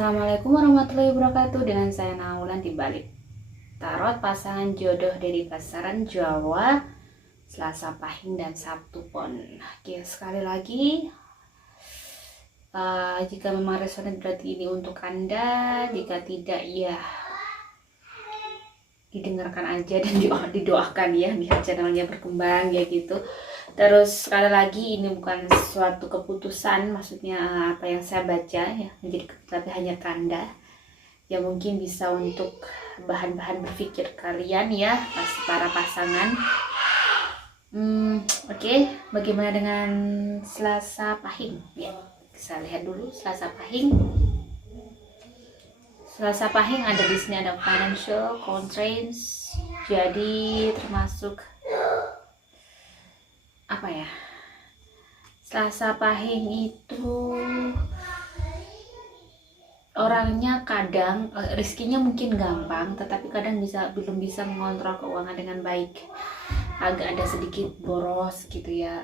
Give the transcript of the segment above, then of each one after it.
Assalamualaikum warahmatullahi wabarakatuh. Dengan saya Naulan di balik tarot pasangan jodoh dari pasaran Jawa, Selasa Pahing dan Sabtu Pon. Oke, sekali lagi jika memang resonan berarti ini untuk Anda, jika tidak ya didengarkan aja dan didoakan ya biar channelnya berkembang ya gitu. Terus sekali lagi ini bukan suatu keputusan, maksudnya apa yang saya baca ya menjadi tapi hanya tanda yang mungkin bisa untuk bahan-bahan berpikir kalian ya para pasangan. Oke, bagaimana dengan Selasa Pahing ya, kita lihat dulu Selasa Pahing. Selasa Pahing ada di sini, ada financial constraints, jadi termasuk apa ya, Selasa Pahing itu orangnya kadang rezekinya mungkin gampang, tetapi kadang belum bisa mengontrol keuangan dengan baik, agak ada sedikit boros gitu ya.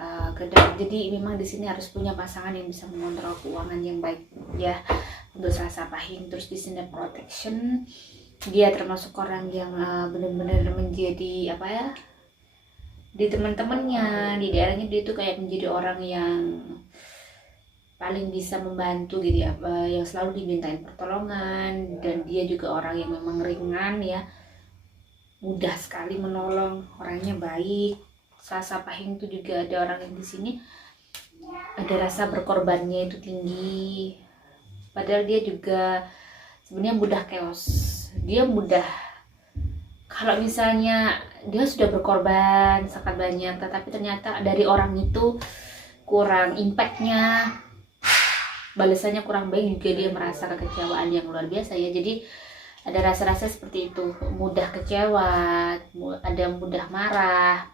Jadi memang di sini harus punya pasangan yang bisa mengontrol keuangan yang baik ya untuk Selasa Pahing. Terus di sini protection, dia termasuk orang yang benar-benar menjadi apa ya, di teman-temannya di daerahnya dia tuh kayak menjadi orang yang paling bisa membantu gitu ya, yang selalu dimintain pertolongan, dan dia juga orang yang memang ringan ya, mudah sekali menolong, orangnya baik. Selasa Pahing itu juga ada orang yang di sini ada rasa berkorbannya itu tinggi, padahal dia juga sebenarnya mudah chaos, dia mudah kalau misalnya dia sudah berkorban sangat banyak, tetapi ternyata dari orang itu kurang impactnya, balasannya kurang baik, juga dia merasa kekecewaan yang luar biasa ya. Jadi ada rasa-rasa seperti itu, mudah kecewa, ada mudah marah.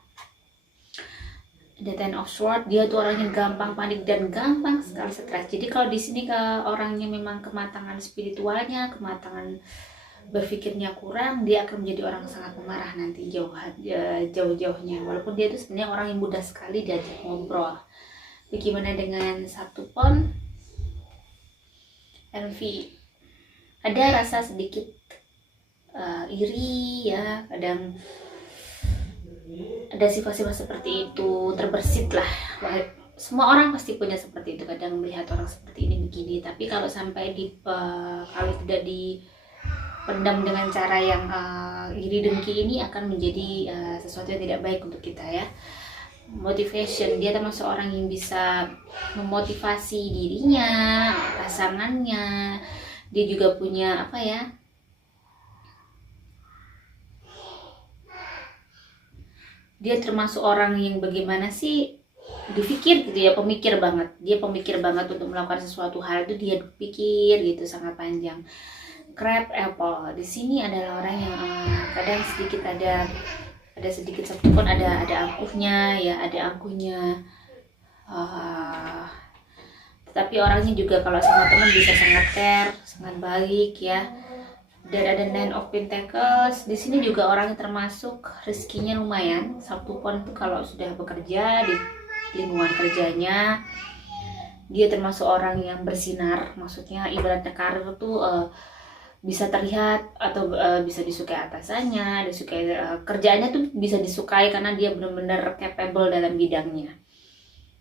The Ten of Swords, dia tuh orangnya gampang panik dan gampang sekali stres. Jadi kalau di sini ke orangnya memang kematangan spiritualnya, kematangan berpikirnya kurang, dia akan menjadi orang sangat pemarah nanti jauh-jauhnya, walaupun dia itu sebenarnya orang yang mudah sekali diajak ngobrol. Bagaimana dengan Sabtu Pon? LV, ada rasa sedikit iri ya, kadang ada sifat-sifat seperti itu, terbersit lah. Semua orang pasti punya seperti itu, kadang melihat orang seperti ini begini, tapi kalau sampai kalau tidak pendam dengan cara yang iri dengki, ini akan menjadi sesuatu yang tidak baik untuk kita ya. Motivation, dia termasuk orang yang bisa memotivasi dirinya, pasangannya. Dia juga punya apa ya, dia termasuk orang yang bagaimana sih, dipikir gitu ya, pemikir banget. Dia pemikir banget untuk melakukan sesuatu hal itu, dia pikir gitu sangat panjang. Crab apple di sini adalah orang yang kadang sedikit ada sedikit Sabtu Pon, ada angkuhnya ya, ada angkuhnya, tetapi orangnya juga kalau sama teman bisa sangat care, sangat baik ya. Dan ada Nine of Pentacles di sini juga orangnya termasuk rezekinya lumayan. Sabtu Pon itu kalau sudah bekerja di lingkungan kerjanya, dia termasuk orang yang bersinar, maksudnya ibaratnya karir tuh bisa terlihat atau bisa disukai atasannya, disukai kerjaannya tuh bisa disukai karena dia benar-benar capable dalam bidangnya.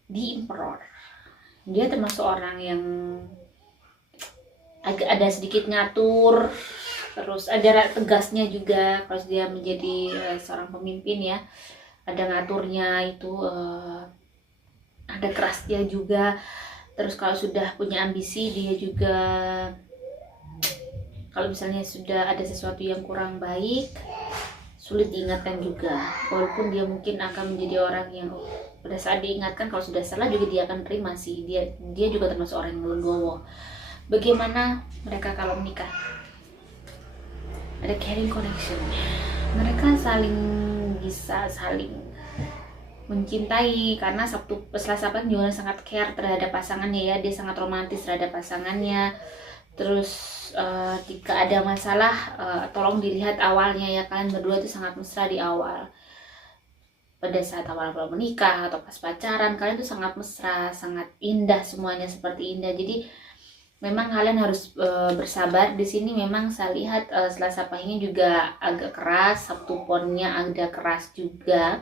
Di Emperor, dia termasuk orang yang agak ada sedikit ngatur, terus ada tegasnya juga kalau dia menjadi seorang pemimpin ya, ada ngaturnya itu, ada kerasnya juga. Terus kalau sudah punya ambisi, dia juga kalau misalnya sudah ada sesuatu yang kurang baik, sulit diingatkan juga, walaupun dia mungkin akan menjadi orang yang pada saat diingatkan kalau sudah salah juga dia akan terima sih. Dia juga termasuk orang yang legowo. Bagaimana mereka kalau menikah? Ada caring connection, mereka bisa saling mencintai, karena Selasa Pahing juga sangat care terhadap pasangannya ya, dia sangat romantis terhadap pasangannya. Terus jika ada masalah, tolong dilihat awalnya ya, kalian berdua itu sangat mesra di awal, pada saat awal-awal menikah atau pas pacaran, kalian itu sangat mesra, sangat indah, semuanya seperti indah. Jadi memang kalian harus bersabar. Di sini memang saya lihat Selasa Pahingnya juga agak keras, Sabtu Ponnya agak keras juga,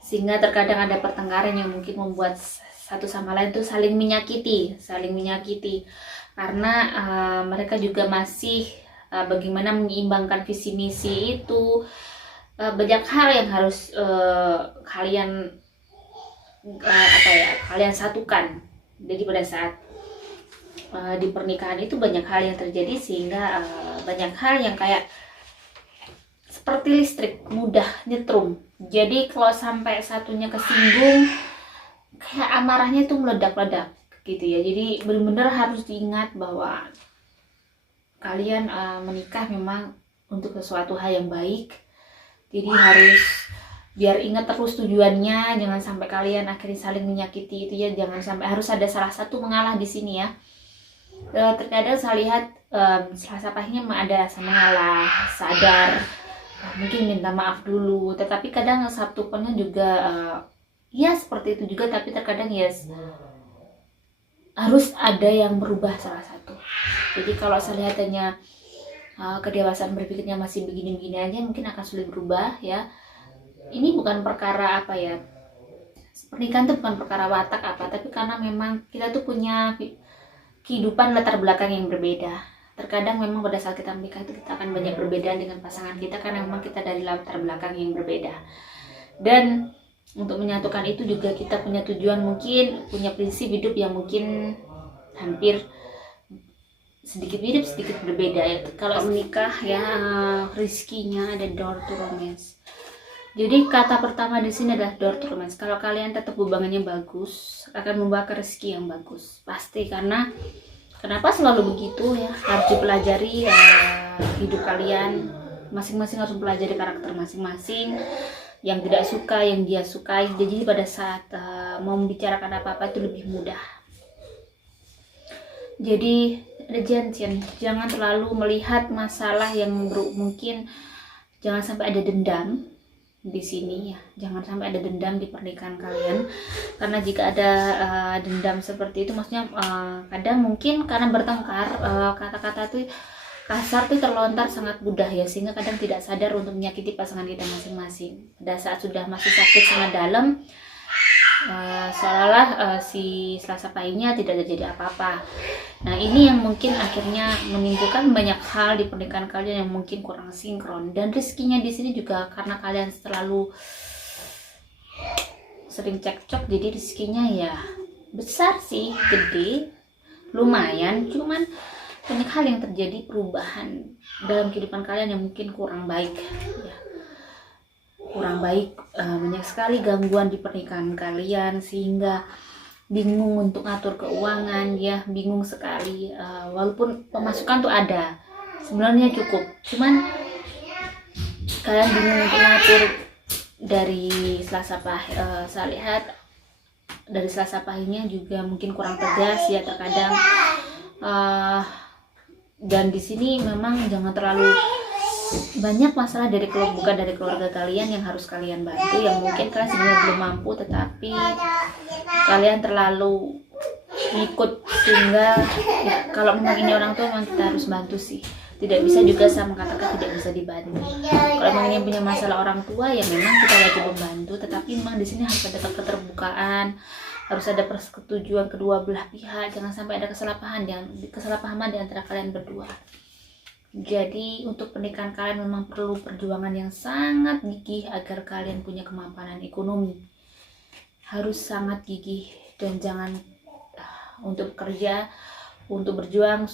sehingga terkadang ada pertengkaran yang mungkin membuat satu sama lain tuh saling menyakiti karena mereka juga masih bagaimana menyeimbangkan visi misi itu. Banyak hal yang harus kalian kalian satukan. Jadi pada saat di pernikahan itu banyak hal yang terjadi, sehingga banyak hal yang kayak seperti listrik mudah nyetrum. Jadi kalau sampai satunya kesinggung, kayak amarahnya itu meledak-ledak gitu ya. Jadi benar-benar harus diingat bahwa kalian menikah memang untuk sesuatu hal yang baik. Jadi harus biar ingat terus tujuannya, jangan sampai kalian akhirnya saling menyakiti itu ya. Jangan sampai harus ada salah satu mengalah di sini ya. Terkadang saya lihat Selasa Pahingnya ada rasa mengalah, sadar, mungkin minta maaf dulu. Tetapi kadang Sabtu Ponnya juga ya seperti itu juga, tapi terkadang ya harus ada yang berubah salah satu. Jadi kalau saya lihatnya kedewasaan berpikirnya masih begini-begini aja, mungkin akan sulit berubah ya. Ini bukan perkara apa ya, pernikahan itu bukan perkara watak apa, tapi karena memang kita tuh punya kehidupan latar belakang yang berbeda. Terkadang memang pada saat kita menikah itu kita akan banyak berbeda dengan pasangan kita karena memang kita dari latar belakang yang berbeda. Dan untuk menyatukan itu juga kita punya tujuan, mungkin punya prinsip hidup yang mungkin hampir sedikit mirip sedikit berbeda ya. Kalau menikah ya rezekinya ada door to romance. Jadi kata pertama di sini adalah door to romance. Kalau kalian tetap hubungannya bagus, akan membawa rezeki yang bagus pasti. Karena kenapa selalu begitu ya, harus dipelajari hidup kalian masing-masing, harus mempelajari karakter masing-masing, yang tidak suka, yang dia sukai. Jadi pada saat mau membicarakan apa-apa itu lebih mudah. Jadi ada janjian, jangan terlalu melihat masalah yang mungkin, jangan sampai ada dendam di sini ya. Jangan sampai ada dendam di pernikahan kalian, karena jika ada dendam seperti itu, maksudnya kadang mungkin karena bertengkar, kata-kata tuh kasar tuh terlontar sangat mudah ya, sehingga kadang tidak sadar untuk menyakiti pasangan kita masing-masing. Pada saat sudah masih sakit sangat dalam, seolah-olah si Selasa Pahingnya tidak terjadi apa-apa. Nah ini yang mungkin akhirnya menimbulkan banyak hal di pernikahan kalian yang mungkin kurang sinkron. Dan rezekinya di sini juga karena kalian terlalu sering cekcok, jadi rezekinya ya besar sih, gede, lumayan. Cuman banyak hal yang terjadi, perubahan dalam kehidupan kalian yang mungkin kurang baik ya. Kurang baik, banyak sekali gangguan di pernikahan kalian sehingga bingung untuk ngatur keuangan ya, bingung sekali. Walaupun pemasukan tuh ada, sebenarnya cukup, cuman kalian bingung untuk ngatur. Dari saya lihat dari Selasa Pahingnya juga mungkin kurang tegas ya terkadang. Dan di sini memang jangan terlalu banyak masalah bukan dari keluarga kalian yang harus kalian bantu, yang mungkin kalian sebenarnya belum mampu, tetapi kalian terlalu ikut sehingga ya, kalau memang ini orang tua memang kita harus bantu sih. Tidak bisa juga saya mengatakan tidak bisa dibantu. Kalau memang yang punya masalah orang tua ya memang kita wajib membantu, tetapi memang di sini harus ada keterbukaan, harus ada persetujuan kedua belah pihak. Jangan sampai ada kesalahpahaman di antara kalian berdua. Jadi untuk pernikahan kalian memang perlu perjuangan yang sangat gigih agar kalian punya kemapanan ekonomi. Harus sangat gigih dan jangan untuk bekerja, untuk berjuang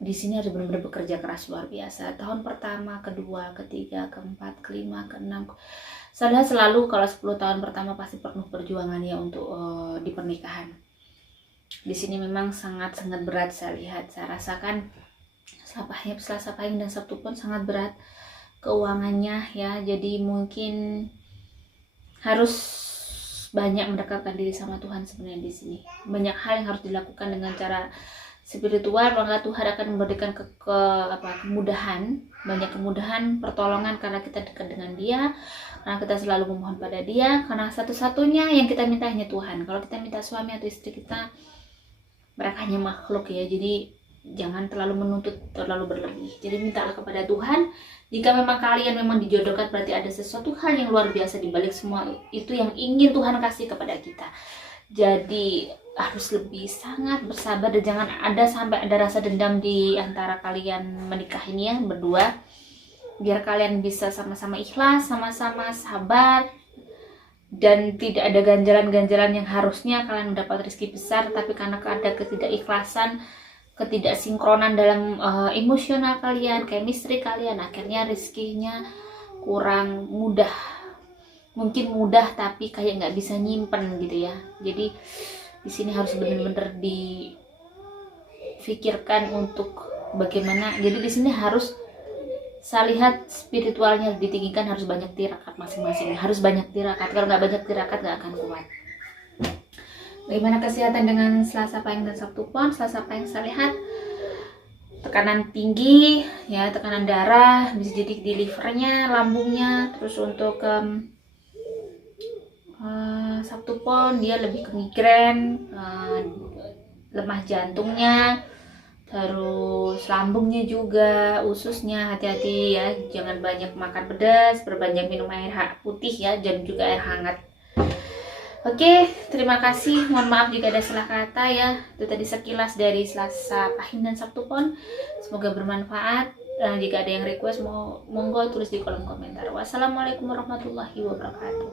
di sini harus benar-benar bekerja keras luar biasa. Tahun pertama, kedua, ketiga, keempat, kelima, keenam. Saya lihat selalu kalau 10 tahun pertama pasti penuh perjuangan ya untuk di pernikahan. Di sini memang sangat-sangat berat saya lihat, saya rasakan. Selasa Pahing dan Sabtu Pon sangat berat keuangannya ya. Jadi mungkin harus banyak mendekatkan diri sama Tuhan sebenarnya di sini. Banyak hal yang harus dilakukan dengan cara spiritual, maka Tuhan akan memberikan kemudahan, banyak kemudahan, pertolongan karena kita dekat dengan Dia, karena kita selalu memohon pada Dia, karena satu-satunya yang kita minta hanya Tuhan. Kalau kita minta suami atau istri kita mereka hanya makhluk ya, jadi jangan terlalu menuntut terlalu berlebih. Jadi mintalah kepada Tuhan, jika memang kalian memang dijodohkan, berarti ada sesuatu hal yang luar biasa di balik semua itu yang ingin Tuhan kasih kepada kita. Jadi harus lebih sangat bersabar, dan jangan ada sampai ada rasa dendam di antara kalian menikah ini ya berdua. Biar kalian bisa sama-sama ikhlas, sama-sama sabar, dan tidak ada ganjalan-ganjalan yang harusnya kalian mendapat rezeki besar, tapi karena ada ketidakikhlasan, ketidaksinkronan dalam emosional kalian, chemistry kalian, akhirnya rezekinya kurang mudah. Mungkin mudah tapi kayak nggak bisa nyimpen gitu ya. Jadi di sini harus benar-benar difikirkan untuk bagaimana. Jadi di sini harus saya lihat spiritualnya ditinggikan, harus banyak tirakat masing-masing, harus banyak tirakat. Kalau nggak banyak tirakat nggak akan kuat. Bagaimana kesehatan dengan Selasa Pahing dan Sabtu Pon? Selasa Pahing saya lihat tekanan tinggi ya, tekanan darah, bisa jadi di livernya, lambungnya. Terus untuk Sabtu Pon dia lebih ke migrain, lemah jantungnya, terus lambungnya juga, ususnya hati-hati ya, jangan banyak makan pedas, berbanyak minum air putih ya, dan juga air hangat. Oke, terima kasih. Mohon maaf jika ada salah kata ya. Itu tadi sekilas dari Selasa Pahing dan Sabtu Pon. Semoga bermanfaat. Jika ada yang request, monggo tulis di kolom komentar. Wassalamualaikum warahmatullahi wabarakatuh.